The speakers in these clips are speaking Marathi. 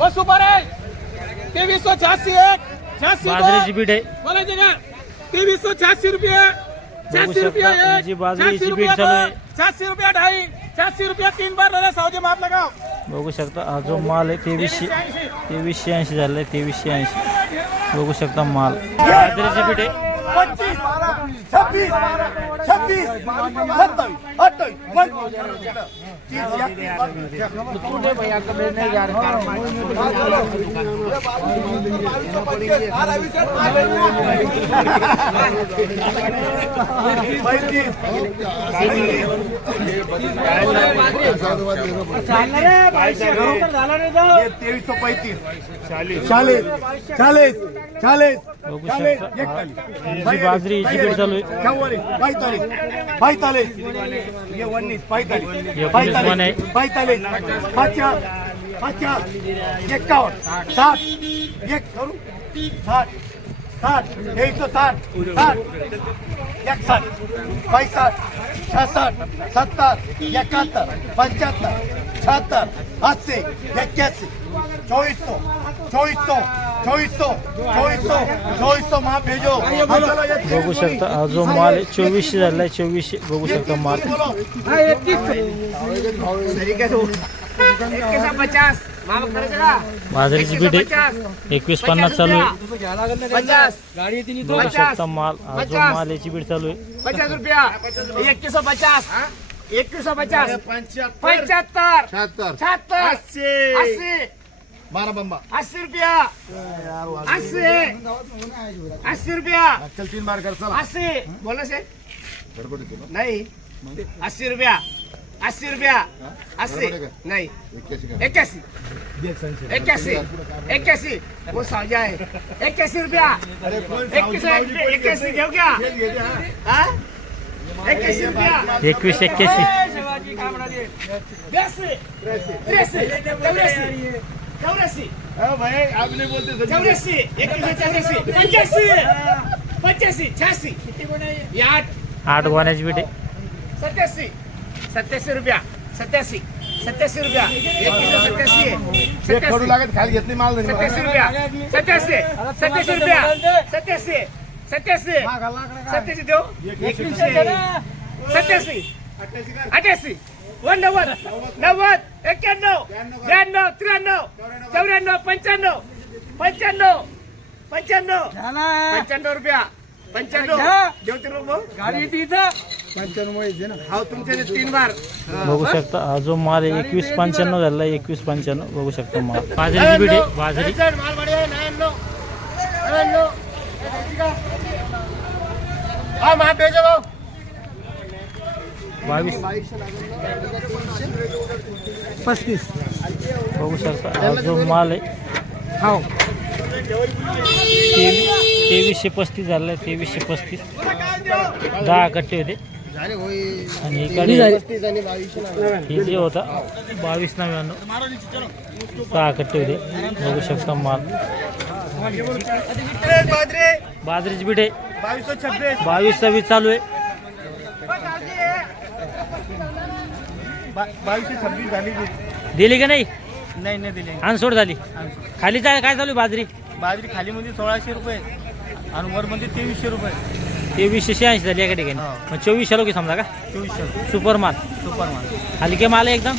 बस ऊपर आहे 2386 एक 86 बाजरीची बीट आहे. बोलायचे का 2386 रुपये 86 रुपये एक जी बाजरीची 86 बीट चालू आहे. 86 रुपये ढाई 86 रुपये 3 बार झाले सावजी माप लगाव बघू शकता हा जो माल आहे 2380 झालाय 2380 बघू शकता माल बाजरीची बीट आहे. 25 26 26 27 बघू शकता ही बाजरी हिची बीट चालू आहे. 45 हे 19 पण आहे. 45 50 50 51 60 एक करू 60 60 160 60 61 65 66 70 71 75 76 80 81 2400 माफ भेजो. बघू शकता हा जो माल आहे 2400 झालाय 2400 बघू शकता माल 2150 माप करायचं का बाजरीची बीट आहे 2150 चालू आहे. 50 बघू शकता माल हा जो माल याची बीट चालू आहे 50 रुपया 2150 2150 75 76 80 12 बंबा 80 रुपया 80 रुपया चल 3 बार कर चला 80 बोला से नहीं 80 रुपया 80 रुपया 80 नहीं 81 81 वो साजा है 81 रुपया 81 देव क्या 81 रुपया 2181 84 भाई आप नहीं बोलते 84 85 86 8 गोण्याची बीट आहे 87 रुपया 87 रुपया 87 खडू लागत खाली घेतली माल नाही 87 रुपया 87 रुपया 87 देऊ 87 88 90 91 91 92 93 94 95 रुपया 95 देऊ ते रोग गाडी येते इथं 95 हो तुमचे 3 बार बघू शकता हा जो माल आहे 2195 झाला 2195 बघू शकता माल बाजरीची बीट आहे बाजरी माल बढिया है 99 हाँ माप भेजो भाऊ 22 35 बघू शकता हा जो माल आहे हो 2335 झालाय 2335 10 कट्टे होते आणि इकडे हे जे होता 2299 6 कट्टे होते बघू शकता माल बाजरीची बीट आहे 2226 चालू आहे 2226 झाली दिली का नाही नाही दिली अनसोड झाली खाली काय चालू आहे बाजरी बाजरी खाली मध्ये 1600 रुपये आणि वर मध्ये 2300 रुपये 2380 झाली एका ठिकाणी मग 2400 की समजा का 2400 सुपर माल हलके माल आहे एकदम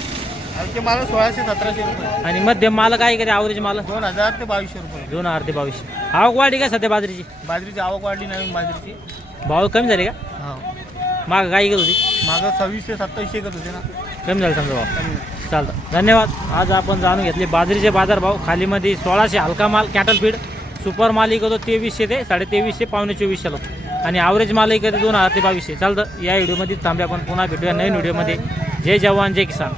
हलके माल 1600-1700 रुपये आणि मध्यम माल काय कधी आवरेज माल 2000 ते 2200 रुपये 2000 ते 2200 आवक वाढली का सध्या बाजरीची बाजरीची आवक वाढली नवीन बाजरीची भाव कमी झाले का हो माग काय गेली होती मागं 2600-2700 करत होते ना कमी झालं समजा भाव चालतं धन्यवाद आज आपण जाणून घेतले बाजरीचे बाजारभाव खालीमध्ये 1600 हलका माल कॅटल फीड सुपर माल इकडे 2300 ते 2350 पावणे 2400 आणि ॲव्हरेज माल इकडे 2000 ते 2200 चालतं या व्हिडिओमध्ये थांबे आपण पुन्हा भेटूया नवीन व्हिडिओमध्ये जय जवान जय किसान.